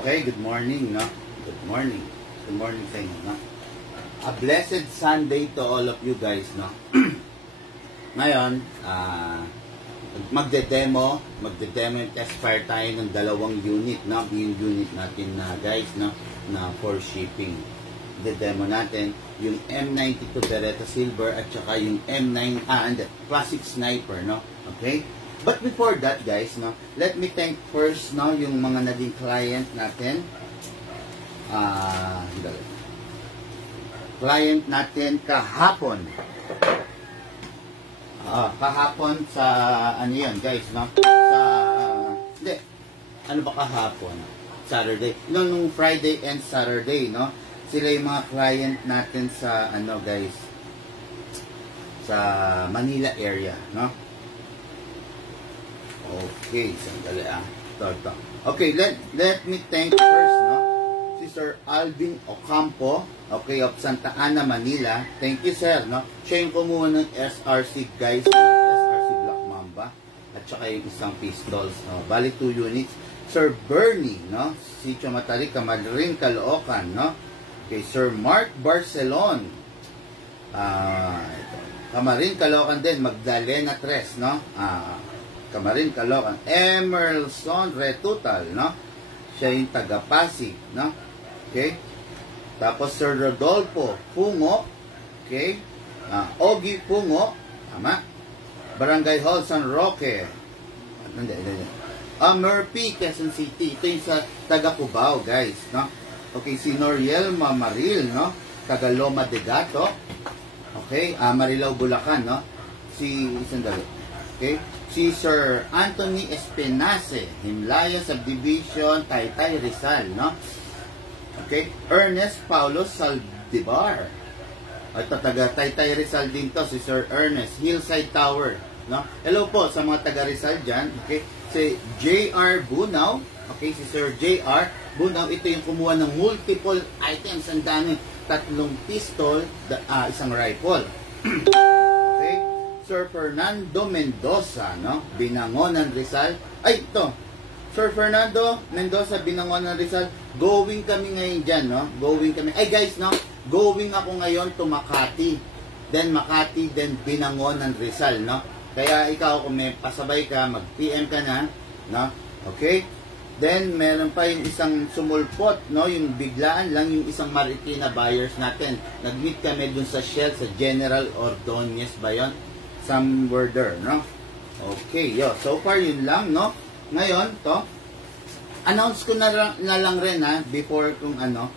Okay, good morning, no? Good morning. Good morning sa inyo, no? A blessed Sunday to all of you guys, no? Ngayon, magde-demo yung test fire tayo ng dalawang unit, no? Yung unit natin na guys, no? Na for shipping. De-demo natin yung M92 Beretta Silver at saka yung M9, Classic Sniper, no? Okay? But before that, guys, no, let me thank first, no, yung mga naging client natin. Client natin kahapon. Kahapon sa, ano yun, guys, no? Hindi, ano ba kahapon? Saturday. No, nung Friday and Saturday, no? Sila yung mga client natin sa, ano, guys, sa Manila area, no? Okay, sandali Ito. Okay, let me thank first, no? Si Sir Alvin Ocampo, okay, of Santa Ana, Manila. Thank you, sir, no? Siya yung kumuha ng SRC, guys, SRC Black Mamba, at saka yung isang pistols, no? Bali 2 units. Sir Bernie, no? Sitio Matari, Camarines, Caloocan, no? Okay, Sir Mark Barcelon. Ito. Camarines, Caloocan din, Magdalena Tres, no? Camarines, Caloocan. Emerson Retutal, no? Siya yung taga-Pasig, no? Okay? Tapos Sir Rodolfo Fungo, okay? Ogie Fungo, tama? Barangay Hall, San Roque. Murphy, Quezon City. Ito yung sa taga-Cubao, guys, no? Okay, si Noriel Mamaril, no? Taga-Loma de Gato. Okay? Marilao, Bulacan, no? Si Sir Anthony Espinace, Himlaya Subdivision, Taytay, Rizal, no? Okay? Ernest Paulo Saldivar. Ito, taga Taytay, Rizal din to, si Sir Ernest, Hillside Tower, no? Hello po sa mga taga Rizal dyan, okay? Si J.R. Bunaw, okay? Si Sir J.R. Bunaw, ito yung kumuha ng multiple items, ang dami, 3 pistol, isang rifle. Sir Fernando Mendoza, no? Binangonan, Rizal. Ay, ito. Sir Fernando Mendoza, Binangonan, Rizal. Going kami ngayon dyan, no? Going kami. Ay, guys, no? Going ako ngayon to Makati. Then Makati, then Binangonan, Rizal, no? Kaya ikaw, kung may pasabay ka, mag-PM ka na, no? Okay? Then, meron pa yung isang sumulpot, no? Yung biglaan lang, yung isang Marikina buyers natin. Nag-meet kami dun sa Shell, sa General Ordonez ba yun? Somewhere there, no? Okay, yo. So far, yun lang, no? Ngayon, to, announce ko na lang rin, before kung ano,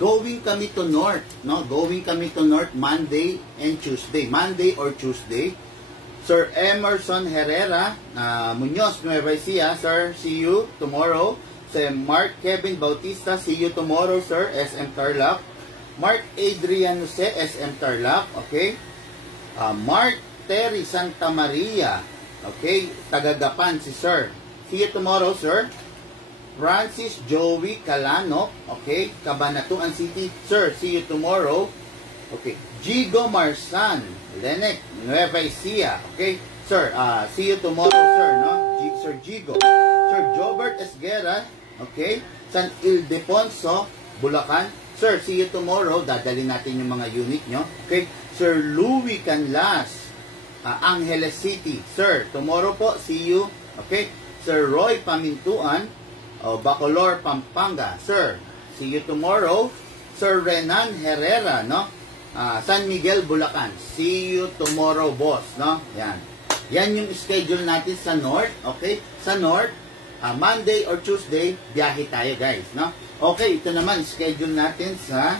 going kami to North, no? Going kami to North Monday and Tuesday. Monday or Tuesday. Sir Emerson Herrera, Muñoz, Nueva Ecija, sir, see you tomorrow. Sir Mark Kevin Bautista, see you tomorrow, sir, SM Tarlac. Mark Adrian Jose, SM Tarlac, okay? Mark Terry Santa Maria, okay? Tagagapan si sir. See you tomorrow, sir. Francis Joey Calano, okay? Cabanatuan City, sir, see you tomorrow. Okay. Jigo Marsan, Lenek, Nueva Ecija, okay? Sir, see you tomorrow, sir, no? Sir Jigo. Sir Jobert Esguera, okay? San Ildefonso, Bulacan. Sir, see you tomorrow. Dadalhin natin yung mga unit nyo. Okay? Sir Louis Canlas, Angeles City. Sir, tomorrow po, see you. Okay? Sir Roy Pamintuan, Bacolor, Pampanga. Sir, see you tomorrow. Sir Renan Herrera, no? San Miguel, Bulacan. See you tomorrow, boss, no? Yan. Yan yung schedule natin sa North, okay? Sa North, Monday or Tuesday, biyahe tayo, guys, no? Okay, ito naman, schedule natin sa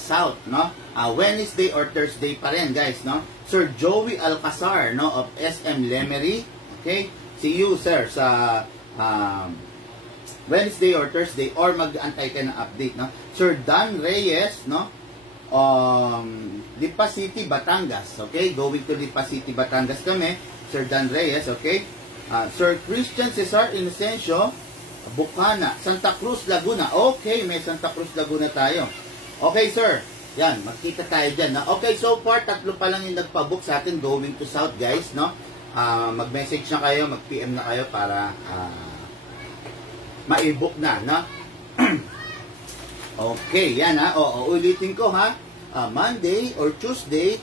South, no? Wednesday or Thursday pa rin, guys, no? Sir Joey Alcazar, no? Of SM Lemery, okay? See you, sir, sa Wednesday or Thursday, or mag-antay ka ng update, no? Sir Dan Reyes, no? Lipa City, Batangas, okay? Going to Lipa City, Batangas kami. Sir Dan Reyes, okay? Sir Christian Cesar Inocencio, Bukana, Santa Cruz, Laguna. Okay, may Santa Cruz, Laguna tayo. Okay, sir. Yan, magkita tayo dyan. Okay, so far, 3 pa lang yung nagpabook sa atin going to South, guys, no? Mag-message na kayo, mag-PM na kayo para maibok na, no? Okay, yan ha. O, ulitin ko ha. Monday or Tuesday,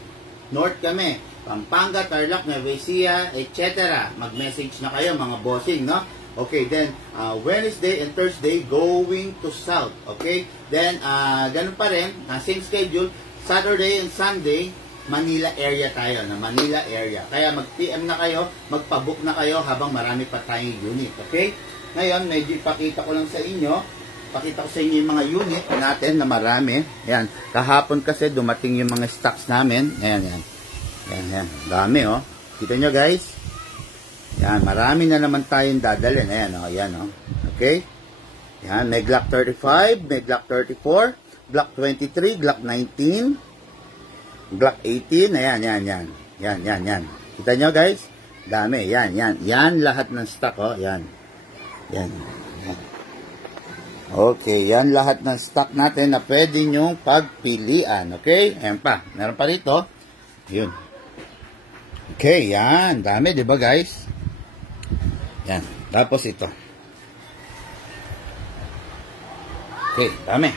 North kami. Pampanga, Tarlac, Nueva Ecija, etc. Mag-message na kayo mga bossing, no? Okay, then Wednesday and Thursday going to South. Okay? Then ganun pa rin, same schedule. Saturday and Sunday, Manila area tayo, na Manila area. Kaya mag-PM na kayo, magpa-book na kayo habang marami pa tayong unit. Okay? Ngayon, medyo ipakita ko lang sa inyo. Pakita ko sa inyo yung mga unit natin na marami. Yan. Kahapon kasi dumating yung mga stocks namin. Ayan, yan. Yan. Dami, oh. Kita nyo, guys? Yan. Marami na naman tayong dadalhin. Ayan, oh. Yan, oh. Okay? Yan. May Glock 35, may Glock 34, Glock 23, Glock 19, Glock 18. Ayan, yan. Yan. Kita nyo, guys? Dami. Yan. Yan lahat ng stock, oh. Yan. Okay, yan lahat ng stock natin na pwede nyong pagpilian. Okay? Ayan pa. Meron pa rito. Yun. Okay, yan. Dami, di ba guys? Yan. Tapos ito. Okay, dami.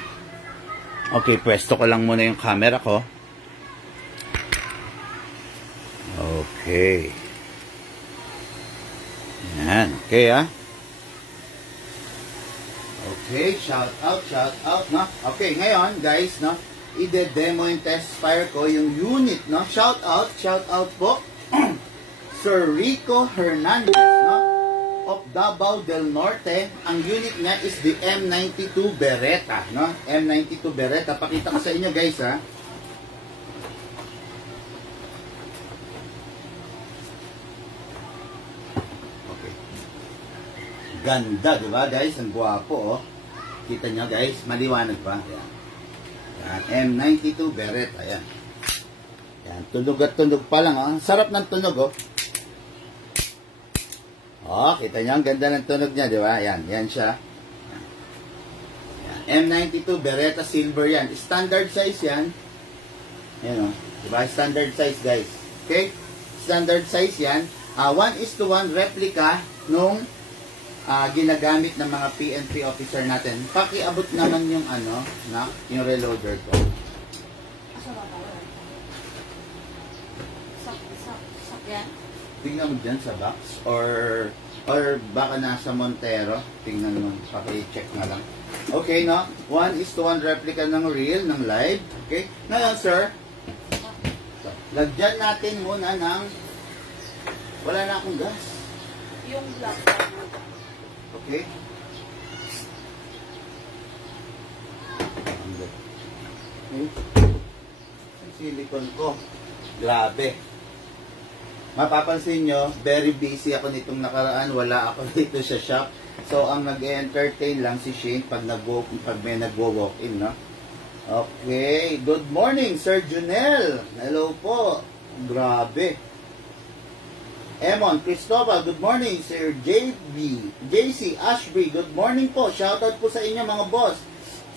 Okay, pwesto ko lang muna yung camera ko. Okay. Yan. Okay, ah. Okay, shout out, no? Okay, ngayon, guys, no? I-demo and test fire ko yung unit, no? Shout out po. Sir Rico Hernandez, no? Of Davao del Norte. Ang unit niya is the M92 Beretta, no? M92 Beretta. Pakita ko sa inyo, guys, ha? Okay. Ganda, di ba, guys? Ang gwapo, oh. Kita nyo, guys? Maliwanag pa. Ayan. M92 Beretta. Ayan. Ayan. Tunog at tunog pa lang, oh. Sarap ng tunog, oh. Oh, kita nyo, ang ganda ng tunog niya, di ba? Ayan. Yan siya. Ayan. M92 Beretta Silver yan. Standard size yan. Ayan, oh. Di ba? Standard size, guys. Okay? Standard size yan. 1:1 replica nung ginagamit ng mga PNP officer natin. Pakiabot naman yung ano, na yung reloader ko. Sakyan? Tingnan mo dyan sa box or baka nasa Montero. Tingnan mo, paki-check na lang. Okay, no? 1:1 replica ng real, ng live. Okay? Ngayon, sir, lagyan natin muna ng wala na akong gas. Yung black. Okay? Ang silicone ko. Grabe. Mapapansin nyo, very busy ako nitong nakaraan. Wala ako dito sa shop. So, ang nag-entertain lang si Shane pag may nagwo-walk-in, no? Okay. Good morning, Sir Junel. Hello po. Grabe. Emon, Cristobal, good morning. Sir JC, Ashby, good morning po. Shoutout po sa inyo mga boss.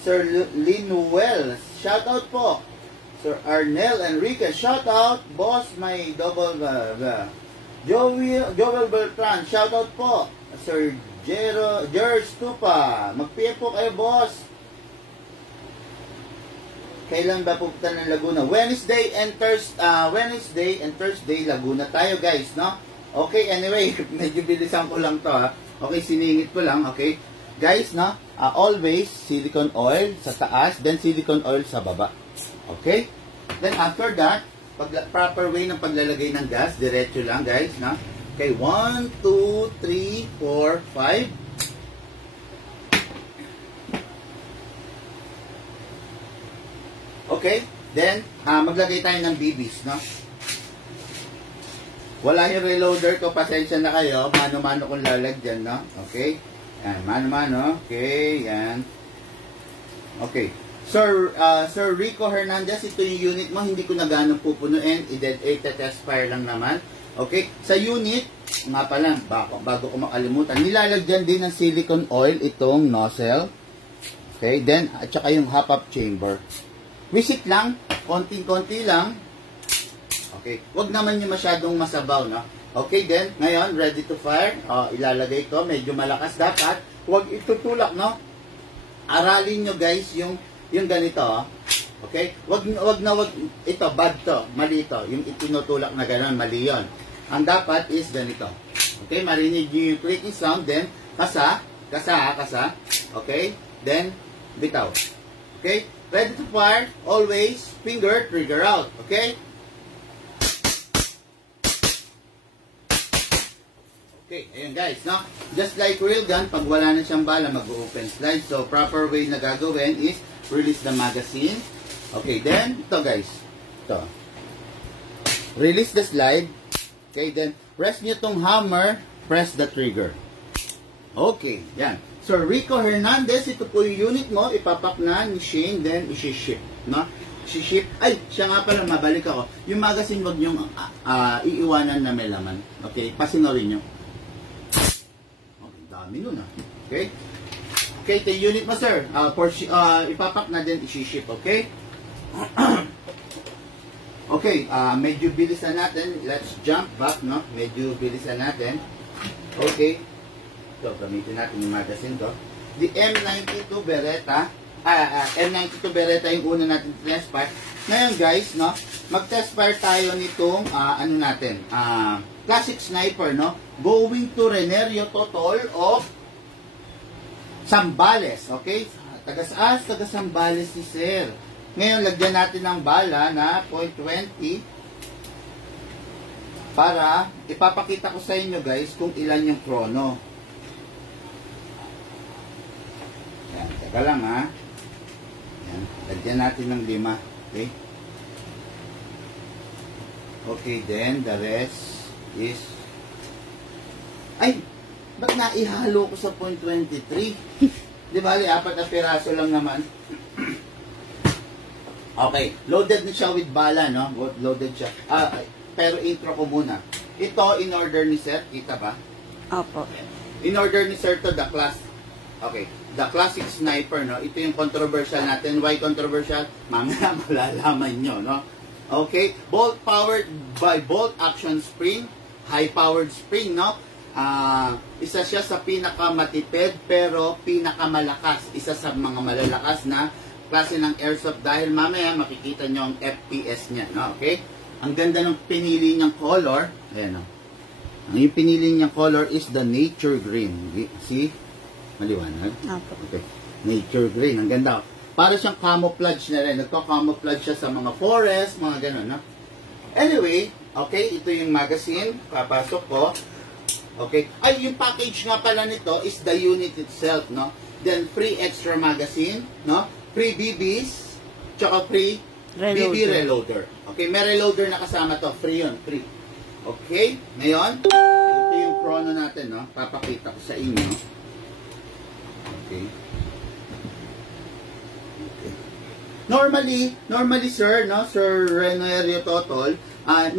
Sir Linuel, shoutout po. Sir Arnel Enrique, shoutout. Boss, may double Joel Beltran, shoutout po. Sir Jer Stupa, mag-PM po kayo, boss. Kailan ba pupunta ng Laguna? Wednesday and Thursday Laguna tayo, guys, no? Okay, anyway, medyo bilisan ko lang to, ha. Okay, siningit ko lang, okay? Guys, no? Always silicone oil sa taas, then silicone oil sa baba. Okay? Then after that, proper way ng paglalagay ng gas, diretso lang, guys, no? Okay, 1, 2, 3, 4, 5. Okay? Then, maglagay tayo ng BBs, no? Wala yung reloader ko, pasensya na kayo. Mano-mano kong lalagyan, no? Okay? Yan, mano-mano. Okay, yan. Okay. Sir Rico Hernandez, ito yung unit mo. Hindi ko na gano'ng pupunuin. I-test fire lang naman. Okay? Sa unit, nga pala, bago ko makalimutan, nilalagyan din ng silicone oil itong nozzle. Okay? Then, at saka yung hop-up chamber. Visit lang, konting-konti lang. Okay, wag naman yung masyadong masabaw, no? Okay, then, ngayon, ready to fire. Ilalagay ko, medyo malakas dapat. Huwag itutulak, no? Aralin nyo guys yung ganito, oh. Okay? Wag ito, bad to, mali to. Yung itinutulak na gano'n, mali yun. Ang dapat is ganito. Okay? Marinig nyo yung clicking sound, then, kasa. Okay? Then, bitaw. Okay? Ready to fire, always, finger, trigger out. Okay? Okay, ayun guys, no? Just like real gun, pag wala na siyang bala, mag-open slide. So, proper way na gagawin is release the magazine. Okay, then, ito guys. Ito. Release the slide. Okay, then, press nyo tong hammer, press the trigger. Okay, yan. So, Rico Hernandez, ito po yung unit mo, ipapak na ni Shane, then isi-ship, no? Isi-ship. Ay, siya nga pala, mabalik ako. Yung magazine, wag nyo iiwanan na may laman. Okay, pasinorin nyo. Dami nun ah. Okay? Okay, the unit mo sir. Ipapak na din, isi-ship. Okay? Okay, medyo bilisan natin. Let's jump back, no? Medyo bilisan natin. Okay. So, gamitin natin yung magazine to. The M92 Beretta. M92 Beretta yung una natin test fire. Ngayon guys, no? Mag-test fire tayo nitong, ano natin? Classic Sniper, no? Going to Renerio Totol of Zambales, okay? Taga Zambales si Sir. Ngayon, lagyan natin ng bala na .20 para ipapakita ko sa inyo guys kung ilan yung chrono. Yan, taga lang ha. Yan, lagyan natin ng 5, okay? Okay, then the rest is ay, ba't naihalo ko sa .23? Di ba, 4 na piraso lang naman. Okay, loaded na siya with bala, no? Loaded siya. Pero intro ko muna. Ito, in order ni Sir, kita ba? Opo. In order ni Sir to the class. Okay, the classic sniper, no? Ito yung controversial natin. Why controversial? Mamaya malalaman nyo, no? Okay, bolt powered by bolt action spring, high powered spring, no? Isa siya sa pinakamatipid pero pinakamalakas. Isa sa mga malalakas na klase ng airsoft dahil mamaya makikita nyo ang FPS niya, no? Okay? Ang ganda ng pinili niyang color. Ayan, no? Yung pinili niyang color is the nature green. See? Maliwanag? Okay. Nature green. Ang ganda. Para siyang camouflage na rin. Nagko-camouflage siya sa mga forest, mga ganun, no? Anyway, okay, ito yung magazine. Papasok ko. Okay. Ay, yung package nga pala nito is the unit itself, no? Then, free extra magazine, no? Free BBs, tsaka free BB reloader. Okay, may reloader na kasama to. Free yun, free. Okay, ngayon, ito yung chrono natin, no? Papakita ko sa inyo. Okay. Normally sir, no? Sir Renerio Totol,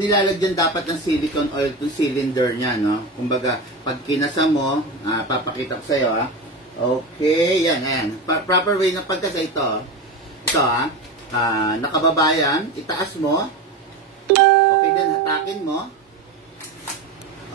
nilalagyan dapat ng silicone oil to cylinder niya, no? Kumbaga, pag kinasa mo, papakita ko sa iyo, ha? Okay, yan. Proper way ng pagkasa ito. Ito, nakababa yan, itaas mo. Okay, then hatakin mo.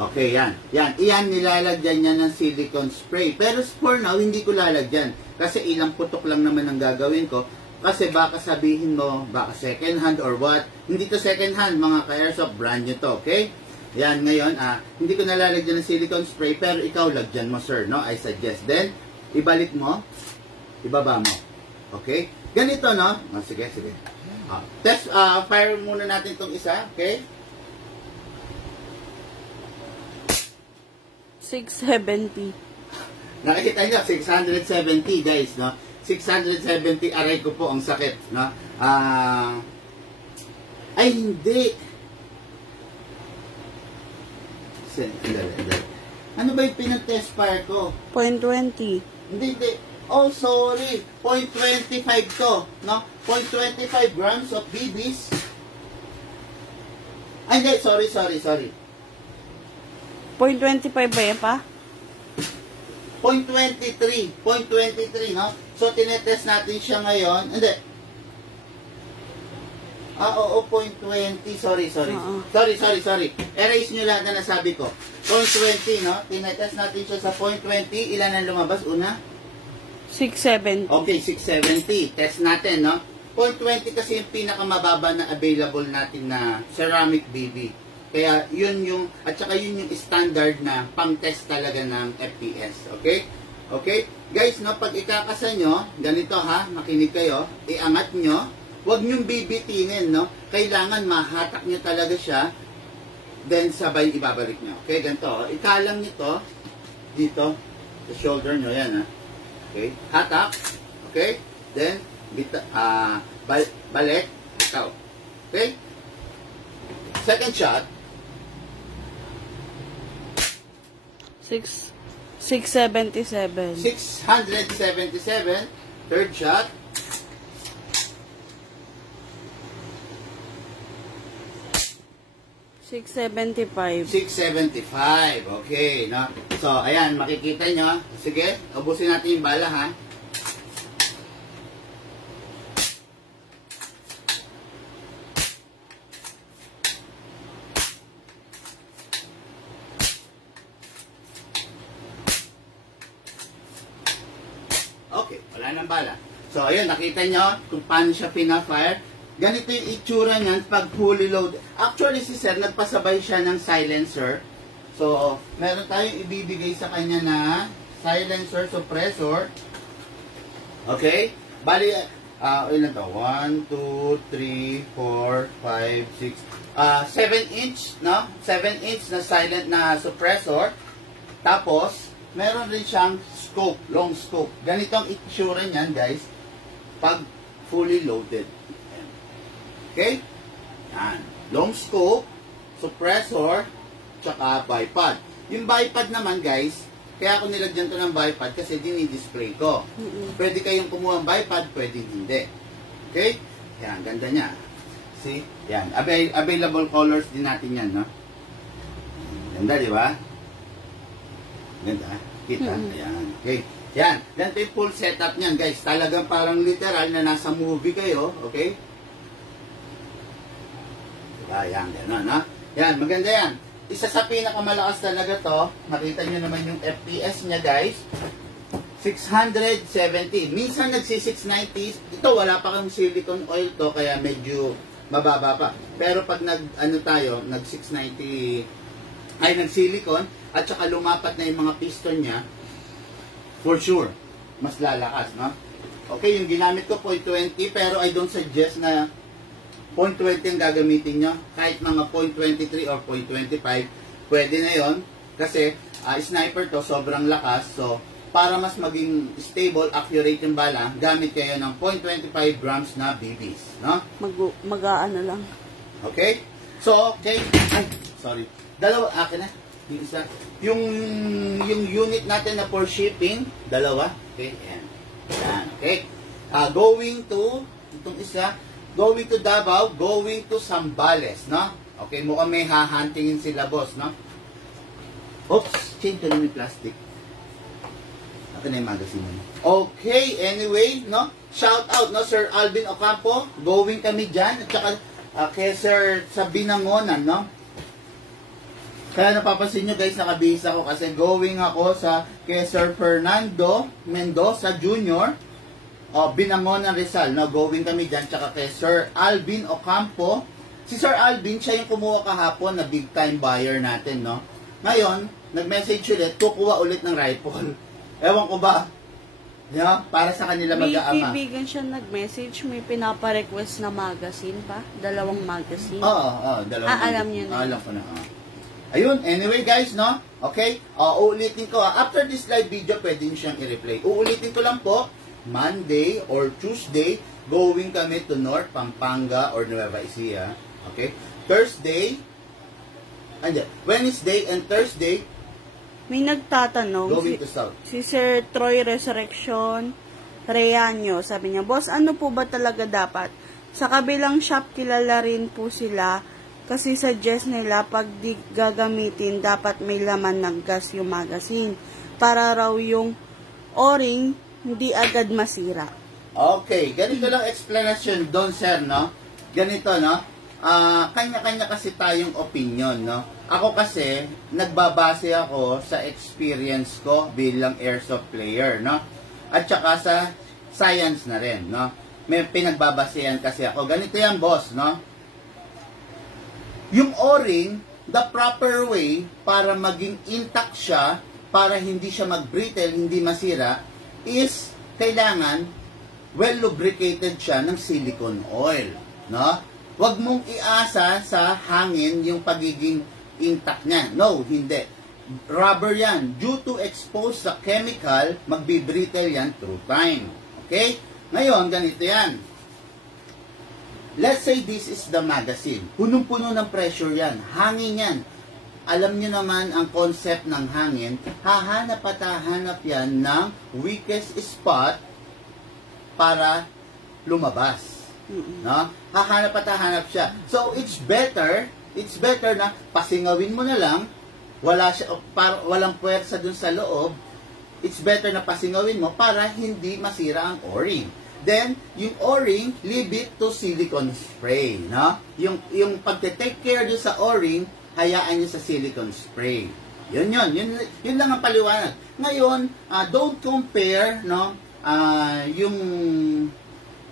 Okay, yan. Iyan, nilalagyan niya ng silicone spray. Pero for now, hindi ko lalagyan. Kasi ilang putok lang naman ang gagawin ko. Kasi baka sabihin mo, baka second hand or what. Hindi to second hand, mga ka-airsoft, brand nyo to, okay? Yan, ngayon, hindi ko nalalagyan ng silicone spray, pero ikaw lagyan mo, sir, no? I suggest. Then, ibalik mo, ibaba mo. Okay? Ganito, no? Sige. Test, fire muna natin itong isa, okay? 670. Nakikita nyo, 670, guys, no? 670, aray ko po, ang sakit, no? Ay, hindi. Ano ba yung pinag-test fire ko? .20. Hindi. Oh, sorry. 0.25 to, no? 0.25 grams of BBs. Ay, hindi. Sorry. 0.25 ba yan pa? 0.23, no? So, tinetest natin siya ngayon. Hindi. Oo, 0.20. Sorry. Oo. Sorry. Erase nyo lahat na nasabi ko. 0.20, no? Tinetest natin siya sa 0.20. Ilan ang lumabas? Una? 670. Okay, 670. Test natin, no? 0.20 kasi yung pinakamababa na available natin na ceramic BB. Kaya yun yung, at saka yun yung standard na pang-test talaga ng FPS. Okay? Okay? Guys, no, pag ikakasa nyo, ganito ha, makinig kayo, iangat nyo, huwag nyong bibitinin, no? Kailangan mahatak nyo talaga siya, then sabay ibabalik nyo. Okay, ganito. Ikalang nyo to, dito, sa shoulder nyo, yan ha. Okay, hatak, okay, then, balik, ikaw. Okay? Second shot, 677. 677. Third shot, 675. 675. Okay, no? So, ayan, makikita nyo. Sige, ubusin natin yung bala, ha? Okay, wala nang bala. So, ayun, nakita nyo kung paano siya pina-fire. Ganito yung itsura niyan pag fully load. Actually, si Sir, nagpasabay siya ng silencer. So, meron tayong ibibigay sa kanya na silencer suppressor. Okay? Bali, ilan to? 1, 2, 3, 4, 5, 6, 7 inch, no? 7 inch na silent na suppressor. Tapos, meron rin siyang scope, long scope. Ganito ang itsura niyan, guys, pag fully loaded. Okay? Yan. Long scope, suppressor, tsaka bipod. Yung bipod naman, guys, kaya ako nilagyan to ng bipod kasi dinidisplay ko. Pwede kayong kumuha ng bipod, pwede hindi. Okay? Yan, ganda niya. See? Yan. Available colors din natin yan, no? Ganda, di ba? Ganda. Kita? Ayan. Okay. Yan. Ganito yung full setup niyan, guys. Talagang parang literal na nasa movie kayo. Okay? Ayan, gano'n, ha? Yan, maganda yan. Isa sa pinakamalakas talaga to, makita nyo naman yung FPS niya, guys. 670. Minsan nagsi-690. Ito, wala pa kang silicone oil to, kaya medyo mababa pa. Pero pag nag-690, ay nag-silicone, at saka lumapat na yung mga piston niya, for sure, mas lalakas, no? Okay, yung ginamit ko, 0.20, pero I don't suggest na 0.20 ang gagamitin nyo. Kahit mga 0.23 or 0.25, pwede na yon. Kasi sniper to, sobrang lakas. So, para mas maging stable, accurate yung bala, gamit kayo ng 0.25 grams na BBs. No? Mag-aano lang. Okay? So, okay. Ay, sorry. Dalawa, akin na. Yung isa. Yung unit natin na for shipping, dalawa. Okay, yan. Yan. Okay. Going to, itong isa, going to Davao, going to Zambales, no? Okay, mukhang may hahantingin sila, boss, no? Oops, change ko lang yung plastic. Ito na yung magazine mo. Okay, anyway, no? Shout out, no? Sir Alvin Ocampo, going kami dyan. At saka, kay Sir sa Binangonan, no? Kaya napapansin nyo, guys, nakabihis ako kasi going ako sa kay Sir Fernando Mendoza Jr., Binangonan Rizal, no? Going kami dyan, tsaka kay Sir Alvin Ocampo. Si Sir Alvin, siya yung kumuha kahapon na big time buyer natin, no? Ngayon, nag-message ulit, kukuha ulit ng rifle. Ewan ko ba, no? Para sa kanila mag-aama. May kaibigan siya nag-message, may pinapa-request na magazine pa, 2 magazine. Oo, 2 alam niyo na. Alam ko na, Ayun, anyway guys, no? Okay, uulitin ko, after this live video, pwede nyo siyang i-replay. Uulitin ko lang po, Monday or Tuesday, going kami to North Pampanga or Nueva Ecija. Okay? Thursday, Wednesday and Thursday, may nagtatanong, going to South. si Sir Troy Resurrection Reano, sabi niya, boss, ano po ba talaga dapat? Sa kabilang shop, kilala rin po sila, kasi suggest nila, pag di gagamitin, dapat may laman ng gas yung magazine, para raw yung o-ring, hindi agad masira. Okay, ganito lang explanation doon, sir, no? ganito, no? Kanya-kanya kasi tayong opinion, no? Ako kasi, nagbabase ako sa experience ko bilang airsoft player, no? At saka sa science na rin, no? May pinagbabasehan kasi ako. Ganito yan, boss, no? Yung O-ring, the proper way para maging intact siya, para hindi siya mag-brittle, hindi masira, is kailangan well lubricated siya ng silicone oil, no? Huwag mong iasa sa hangin yung pagiging intact niya. No, hindi. Rubber yan. Due to expose sa chemical, magbi-brittle yan through time. Okay? Ngayon, ganito yan. Let's say this is the magazine. Punong-puno ng pressure yan. Hangin yan. Alam nyo naman ang concept ng hangin. Hahanap at hahanap yan ng weakest spot para lumabas. No? Hahanap at hahanap siya. So, it's better na pasingawin mo na lang, walang puwersa dun sa loob, it's better na pasingawin mo para hindi masira ang O-ring. Then, yung O-ring, leave it to silicone spray, no? Yung pagte-take care dun sa O-ring, hayaan nyo sa silicone spray. Yun lang ang paliwanag. Ngayon, don't compare, no,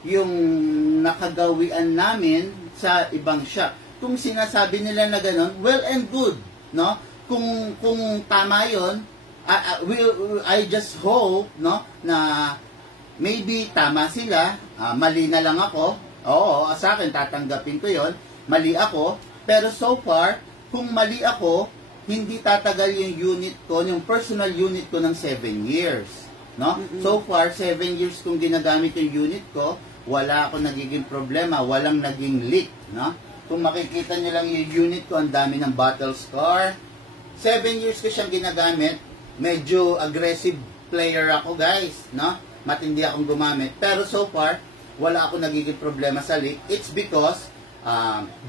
yung nakagawian namin sa ibang shop. Kung sinasabi nila na gano'n, well and good, no? Kung tama 'yon, I just hope, no, na maybe tama sila, mali na lang ako. Oo, sa akin tatanggapin ko 'yon. Mali ako, pero so far, kung mali ako, hindi tatagal yung unit ko, yung personal unit ko ng 7 years, no? So far, 7 years kung ginagamit yung unit ko, wala ako nagiging problema, walang naging leak, no? Kung makikita nyo lang yung unit ko, ang dami ng battle scar. 7 years ko siyang ginagamit. Medyo aggressive player ako, guys, no? Matindi akong gumamit. Pero so far, wala ako nagiging problema sa leak. It's because,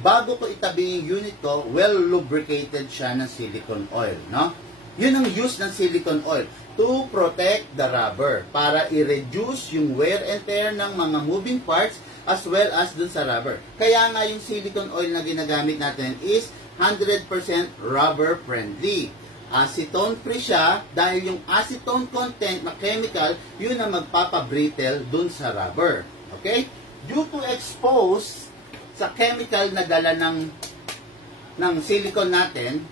bago ko itabi yung unit ko, well lubricated siya ng silicone oil, no? Yun ang use ng silicone oil, to protect the rubber, para i-reduce yung wear and tear ng mga moving parts as well as dun sa rubber. Kaya nga yung silicone oil na ginagamit natin is 100% rubber friendly. Acetone free siya dahil yung acetone content na chemical, yun ang magpapabrittle dun sa rubber. Okay? Due to expose sa chemical na dala ng silicone natin,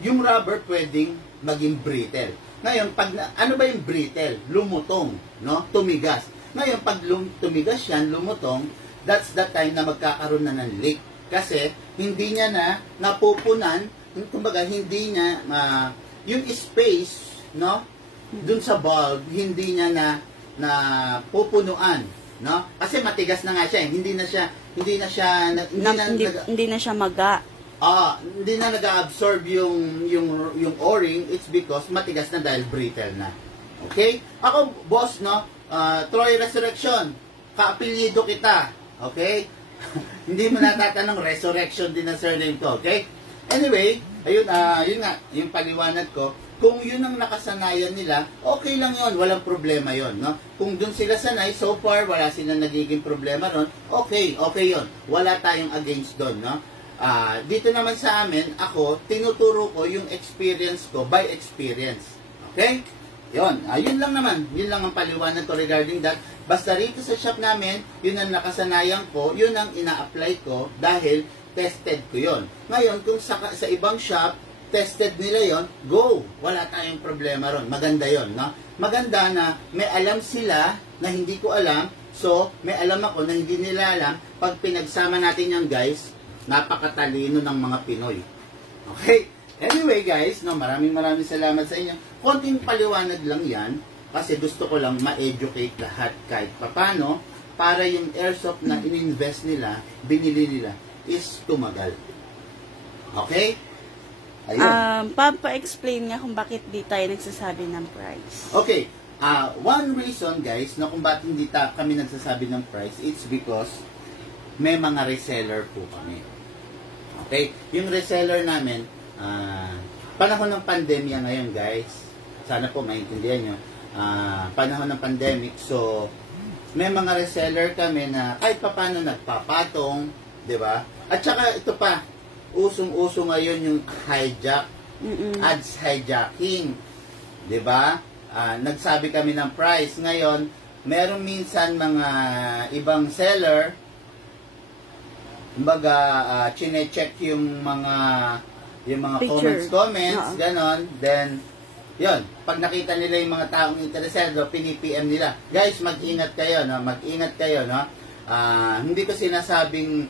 yung rubber pwedeng maging brittle. Ngayon, ano ba yung brittle? Lumutong, no? Tumigas. Ngayon, pag tumigas yan, lumutong, that's the time na magkakaroon na ng leak. Kasi, hindi niya na napupunan, kumbaga, hindi niya, yung space, no? Dun sa bulb, hindi niya na pupunuan, no? Kasi matigas na nga siya, hindi na siya maga. Hindi na nag-absorb yung O-ring, it's because matigas na dahil brittle na. Okay? Ako, boss, no? Troy Resurrection, kaapelyido kita. Okay? Hindi mo natatanong, Resurrection din ang surname ko. Okay? Anyway, ayun, yun nga, yung paliwanag ko. Kung yun ang nakasanayan nila, okay lang yun, walang problema yun, no? Kung dun sila sanay, so far, wala silang nagiging problema ron, okay yun. Wala tayong against doon, no? Dito naman sa amin, ako, tinuturo ko yung experience ko by experience. Okay? Yun lang naman. Yun lang ang paliwanag ko regarding that. Basta rito sa shop namin, yun ang nakasanayan ko, yun ang ina-apply ko dahil tested ko yun. Ngayon, kung sa ibang shop, tested nila yon, go! Wala tayong problema ron. Maganda yon, no? Maganda na may alam sila na hindi ko alam, so may alam ako na hindi nila alam. Pag pinagsama natin yan, guys, napakatalino ng mga Pinoy. Okay? Anyway, guys, no, maraming salamat sa inyo. Konting paliwanag lang yan, kasi gusto ko lang ma-educate lahat kahit papano, para yung airsoft na in-invest nila, binili nila, is tumagal. Okay? Ayun. Papa-explain nga kung bakit di tayo nagsasabi ng price. Okay. One reason, guys, na kung bakit hindi kami nagsasabi ng price, it's because may mga reseller po kami. Okay? Yung reseller namin, panahon ng pandemya ngayon, guys, sana po maintindihan nyo, panahon ng pandemic, so may mga reseller kami na kahit paano nagpapatong, di ba? At saka ito pa, usong-uso ngayon yung hijack, ads hijacking, di ba? Nagsabi kami ng price. Ngayon, meron minsan mga ibang seller, kumbaga, chine-check yung mga Picture. comments, ganon, then, yon, pag nakita nila yung mga taong interesado, pinipm nila. Guys, mag-ingat kayo, no? Mag-ingat kayo, no? Hindi ko sinasabing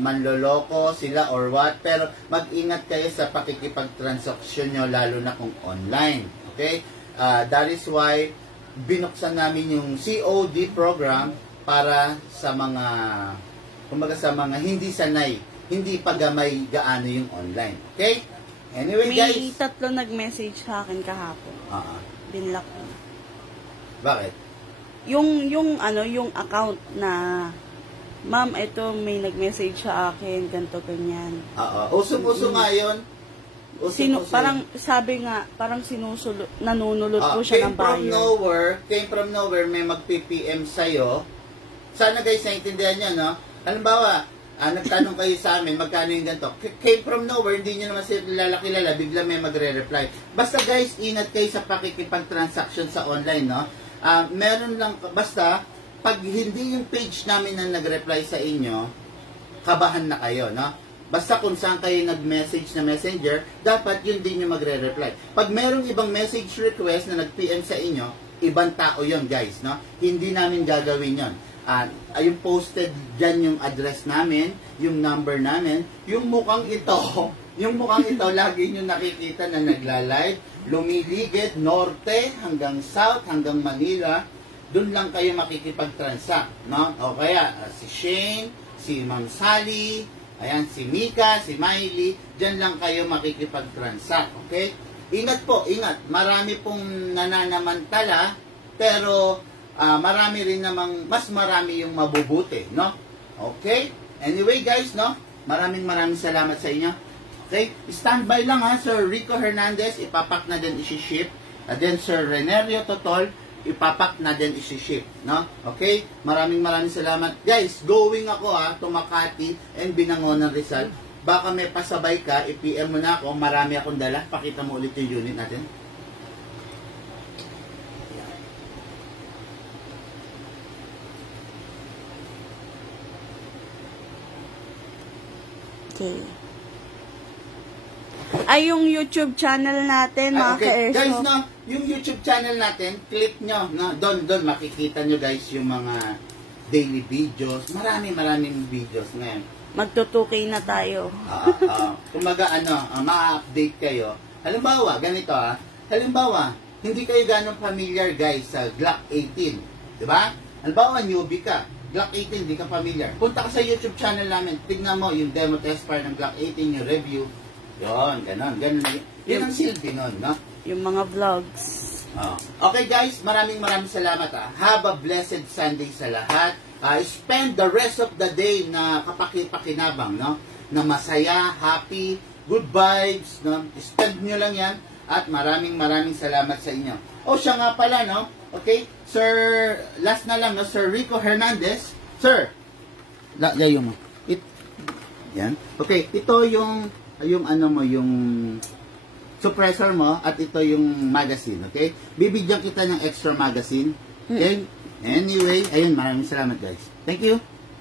manloloko sila or what, pero mag-ingat kayo sa pakikipagtransaksyon nyo, lalo na kung online. Okay? That is why binuksan namin yung COD program para sa mga, kumbaga sa mga hindi sanay, hindi pagamay gaano yung online. Okay? Anyway, guys. May 3 nag-message sa akin kahapon. Binlock ko. Bakit? Yung account na, ma'am, ito may nag-message sa akin, ganito, ganyan. Usong-uso nga yun. Parang, sabi nga, parang nanunulot po siya ng buyer. Came from nowhere, may mag-PPM sa'yo. Sana guys, naintindihan nyo, no? Halimbawa, nagtanong kayo sa amin, magkano yung ganito. Came from nowhere, hindi nyo naman sila kilala, bigla may magre-reply. Basta guys, ingat kayo sa pakikipag-transaction sa online, no? Meron lang, basta, pag hindi yung page namin na nag-reply sa inyo, kabahan na kayo, no? Basta kung saan kayo nag-message na messenger, dapat yun din yung magre-reply. Pag merong ibang message request na nag-PM sa inyo, ibang tao yon guys, no? Hindi namin gagawin yon. Yung posted dyan yung address namin, yung number namin, yung mukhang ito, lagi nyo nakikita na nagla-live, lumiligid, norte hanggang south, hanggang Manila, dun lang kayo makikipag-transact, no? O kaya, si Shane, si Ma'am Sally, ayan, si Mika, si Miley, dyan lang kayo makikipag-transact, okay? Ingat po, ingat. Marami pong nananamantala, pero marami rin namang, mas marami yung mabubuti, no? Okay? Anyway, guys, no? Maraming salamat sa inyo. Okay? Standby lang ha, Sir Rico Hernandez, ipapak na din isi-ship. And then Sir Renerio Totol, ipapak na din isi-ship, no? Okay? Maraming salamat. Guys, going ako ha, to Makati and Binangonan Rizal. Baka may pasabay ka, i-PM mo na ako, marami akong dala. Pakita mo ulit yung unit natin. Okay. Ay, yung YouTube channel natin, mga ka-Airso. Guys, no, yung YouTube channel natin, click nyo, no, doon makikita nyo guys yung mga daily videos. Maraming videos ngayon. Magtutukay na tayo. Kumaga, ma-update kayo. Halimbawa, ganito halimbawa, hindi kayo ganong familiar guys sa Glock 18. Diba? Halimbawa, newbie ka. Glock 18, di ka familiar. Punta ka sa YouTube channel namin, tignan mo yung demo test fire ng Glock 18, yung review. Yun, ganon. Yun ang silbi nun, no? Yung mga vlogs. Okay guys, maraming salamat. Have a blessed Sunday sa lahat. Spend the rest of the day na kapaki-pakinabang, no? Na masaya, happy, good vibes, no? Spend nyo lang yan. At maraming salamat sa inyo. Siya nga pala, no? Okay, Sir, last na lang, no? Sir Rico Hernandez. Sir, layo mo. Yan. Okay, ito yung suppressor mo at ito yung magazine, okay? Bibigyan kita ng extra magazine. Okay? Anyway, ayun, maraming salamat guys. Thank you.